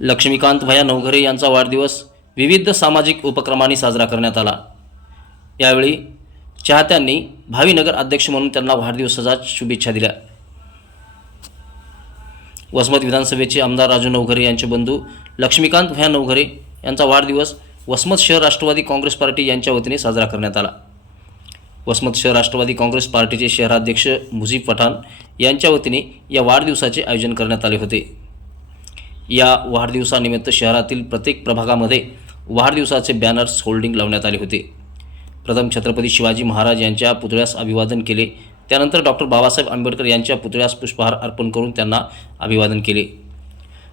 लक्ष्मीकांत भया नवघरे यांचा वाढदिवस विविध सामाजिक उपक्रमांनी साजरा करण्यात आला. यावेळी चाहत्यांनी भावी नगर अध्यक्ष म्हणून त्यांना वाढदिवसाच्या शुभेच्छा दिल्या. वसमत विधानसभेचे आमदार राजू नवघरे यांचे बंधू लक्ष्मीकांत भया नवघरे यांचा वाढदिवस वसमत शहर राष्ट्रवादी काँग्रेस पार्टी यांच्या वतीने साजरा करण्यात आला. वसमत शहर राष्ट्रवादी काँग्रेस पार्टीचे शहराध्यक्ष मुझीब पठाण यांच्या वतीने या वाढदिवसाचे आयोजन करण्यात आले होते. या वाढदिवसानिमित्त शहरातील प्रत्येक प्रभागामध्ये वाढदिवसाचे बॅनर्स होल्डिंग लावण्यात आले होते. प्रथम छत्रपती शिवाजी महाराज यांच्या पुतळ्यास अभिवादन केले. त्यानंतर डॉक्टर बाबासाहेब आंबेडकर यांच्या पुतळ्यास पुष्पहार अर्पण करून त्यांना अभिवादन केले.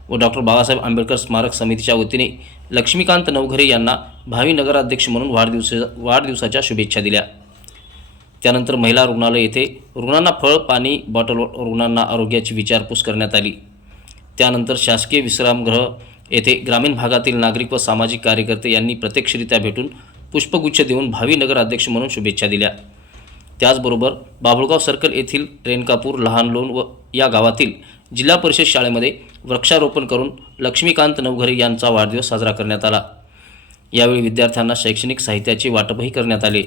व डॉक्टर बाबासाहेब आंबेडकर स्मारक समितीच्या वतीने लक्ष्मीकांत नवघरे यांना भावी नगराध्यक्ष म्हणून वाढदिवस वाढदिवसाच्या शुभेच्छा दिल्या. त्यानंतर महिला रुग्णालय येथे रुग्णांना फळ पाणी बॉटलवर रुग्णांना आरोग्याची विचारपूस करण्यात आली. त्यानंतर शासकीय विश्रामगृह येथे ग्रामीण भागातील नागरिक व सामाजिक कार्यकर्ते यांनी प्रत्यक्षरित्या भेटून पुष्पगुच्छ देऊन भावी नगर अध्यक्ष म्हणून शुभेच्छा दिल्या. त्याचबरोबर बाभुळगाव सर्कल येथील रेणकापूर लहानलोण व या गावातील जिल्हा परिषद शाळेमध्ये वृक्षारोपण करून लक्ष्मीकांत नवघरे यांचा वाढदिवस साजरा करण्यात आला. यावेळी विद्यार्थ्यांना शैक्षणिक साहित्याचे वाटपही करण्यात आले.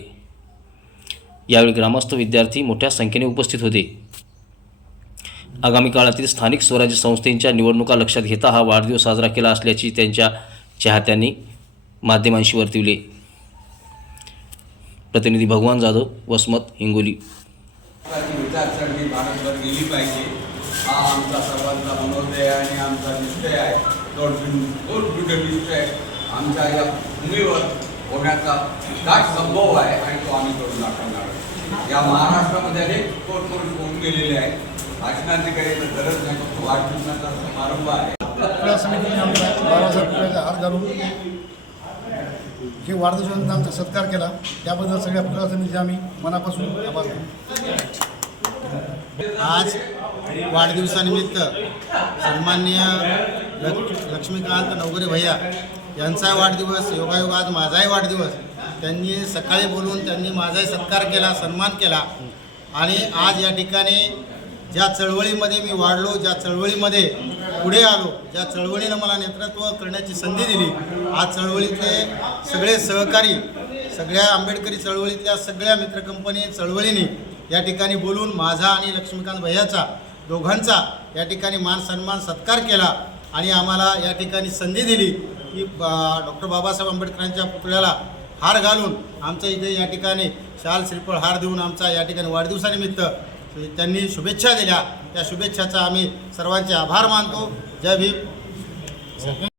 यावेळी ग्रामस्थ विद्यार्थी मोठ्या संख्येने उपस्थित होते. आगामी काळातील स्थानिक स्वराज्य संस्थेच्या निवडणुका लक्षात घेता हा वाढदिवस साजरा केला असल्याची त्यांच्या चाहत्यांनी माध्यमांशी वर्तविले. प्रतिनिधी भगवान जाधव वसमत हिंगोली. विचारसरणी भारतभर गेली पाहिजे हा आमचा सर्वांचा मनोदय आणि आमचा निश्चय आहे. तो दृढ आमच्या या भूमीवर होण्याचा दाट संभव आहे आणि तो आम्ही करून दाखवणार या महाराष्ट्रामध्ये अनेक पोटपुरुष होऊन गेलेले आहेत. काही गरज नाही फक्त वाढदिवसाचा समारंभ आहे समितीने आमच्या बाबासाहेब पुतळ्याचा हार घालून जे वाढदिवसानंतर आमचा सत्कार केला. त्याबद्दल सगळ्या पुतळा समितीचे आम्ही मनापासून आभार आज वाढदिवसानिमित्त सन्माननीय लक्ष्मीकांत नवगरे भैया यांचा वाढदिवस योगायोग आज माझाही वाढदिवस. त्यांनी सकाळी बोलून त्यांनी माझाही सत्कार केला सन्मान केला. आणि आज या ठिकाणी ज्या चळवळीमध्ये मी वाढलो ज्या चळवळीमध्ये पुढे आलो ज्या चळवळीनं मला नेतृत्व करण्याची संधी दिली आज चळवळीतले सगळे सहकारी सगळ्या आंबेडकरी चळवळीतल्या सगळ्या मित्रकंपनी चळवळीने या ठिकाणी बोलून माझा आणि लक्ष्मीकांत भैयाचा दोघांचा या ठिकाणी मान सन्मान सत्कार केला आणि आम्हाला या ठिकाणी संधी दिली की डॉक्टर बाबासाहेब आंबेडकरांच्या पुतळ्याला हार घालून आमच्या इथे या ठिकाणी शाल श्रीफळ हार देऊन आमचा या ठिकाणी वाढदिवसानिमित्त त्यांनी शुभेच्छा दिल्या. त्या शुभेच्छाचा आम्ही सर्वांचे आभार मानतो. जय भीम.